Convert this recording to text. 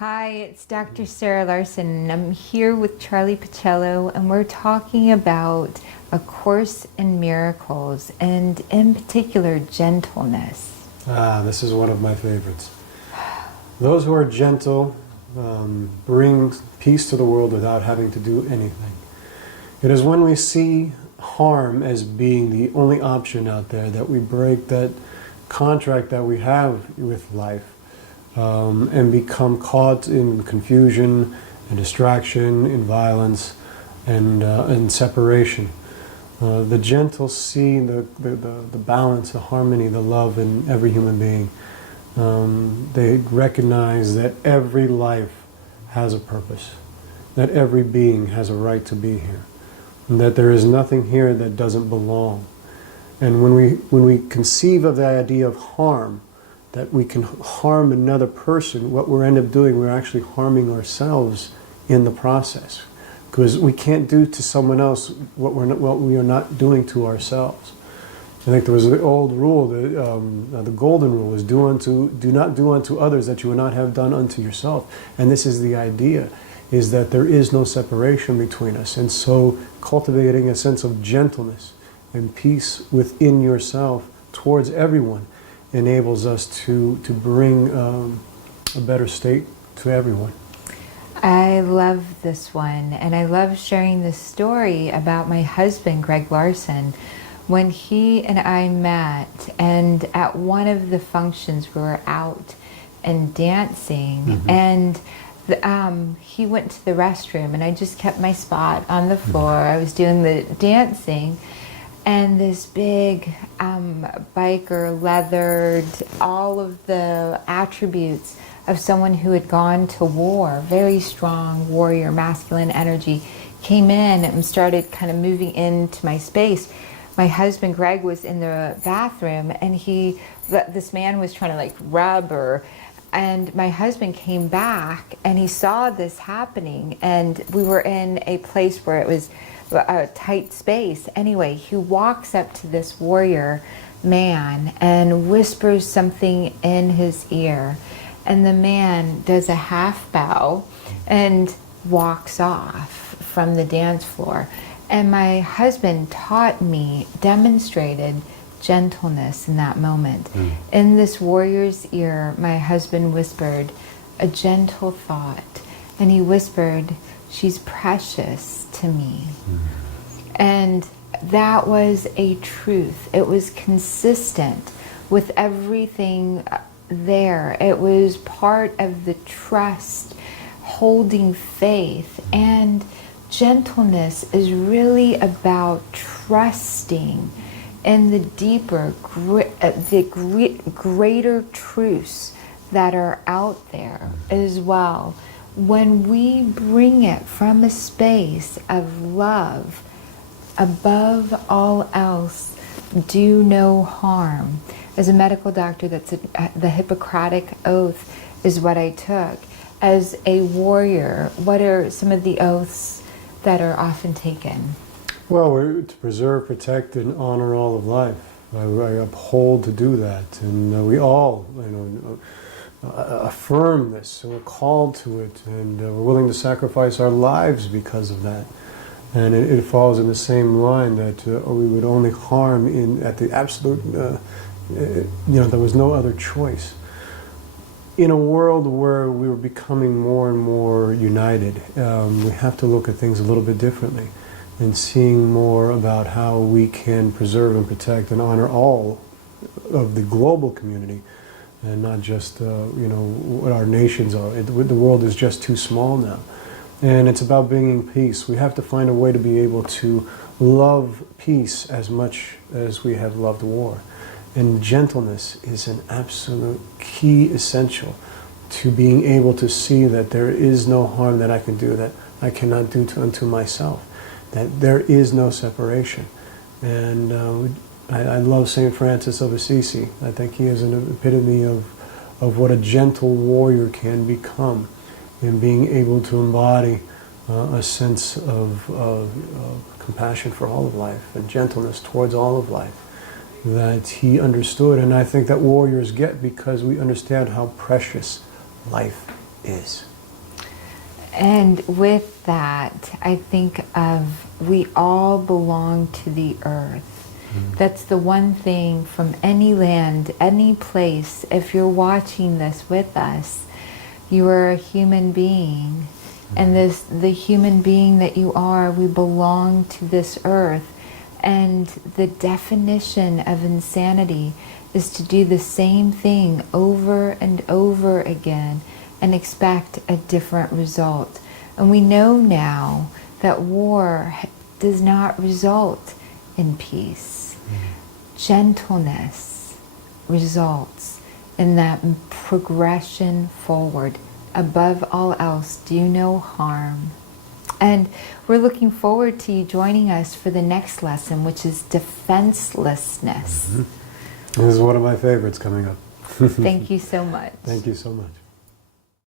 Hi, it's Dr. Sarah Larsen, and I'm here with Charlie Pacello, and we're talking about A Course in Miracles, and in particular, gentleness. This is one of my favorites. Those who are gentle bring peace to the world without having to do anything. It is when we see harm as being the only option out there that we break that contract that we have with life. And become caught in confusion and distraction, in violence and separation. The gentle see the balance, the harmony, the love in every human being. They recognize that every life has a purpose, that every being has a right to be here, and that there is nothing here that doesn't belong. And when we conceive of the idea of harm, that we can harm another person, what we end up doing, we're actually harming ourselves in the process. Because we can't do to someone else what we are not doing to ourselves. I think there was an old rule, the golden rule is do not do unto others that you would not have done unto yourself. And this is the idea, is that there is no separation between us. And so cultivating a sense of gentleness and peace within yourself towards everyone enables us to bring a better state to everyone. I love this one, and I love sharing this story about my husband, Greg Larsen. When he and I met, and at one of the functions we were out and dancing, and he went to the restroom, and I just kept my spot on the floor. I was doing the dancing, and this big biker, leathered, all of the attributes of someone who had gone to war, very strong warrior, masculine energy, came in and started kind of moving into my space. My husband, Greg, was in the bathroom, and this man was trying to like rub her, and my husband came back, and he saw this happening, and we were in a place where it was a tight space. Anyway, he walks up to this warrior man and whispers something in his ear, and the man does a half bow and walks off from the dance floor. And my husband demonstrated gentleness in that moment. In this warrior's ear, my husband whispered a gentle thought, and he whispered, "She's precious to me." And that was a truth. It was consistent with everything there. It was part of the trust, holding faith. And gentleness is really about trusting in the deeper, greater truths that are out there as well. When we bring it from a space of love, above all else, do no harm. As a medical doctor, the Hippocratic Oath is what I took. As a warrior, what are some of the oaths that are often taken? Well, we're to preserve, protect, and honor all of life. I uphold to do that, and we all, affirm this. We're called to it, and we're willing to sacrifice our lives because of that. And it falls in the same line that we would only harm at the absolute, there was no other choice. In a world where we were becoming more and more united, we have to look at things a little bit differently, and seeing more about how we can preserve and protect and honor all of the global community, and not just what our nations are. The world is just too small now. And it's about bringing peace. We have to find a way to be able to love peace as much as we have loved war. And gentleness is an absolute key essential to being able to see that there is no harm that I can do that I cannot do unto myself. That there is no separation. And I love St. Francis of Assisi. I think he is an epitome of what a gentle warrior can become, in being able to embody a sense of compassion for all of life and gentleness towards all of life that he understood. And I think that warriors get, because we understand how precious life is. And with that, I think of we all belong to the earth. That's the one thing from any land, any place. If you're watching this with us, you are a human being. And the human being that you are, we belong to this earth. And the definition of insanity is to do the same thing over and over again and expect a different result. And we know now that war does not result in peace. Gentleness results in that progression forward. Above all else, do no harm. And we're looking forward to you joining us for the next lesson, which is defenselessness. This is one of my favorites coming up. Thank you so much. Thank you so much.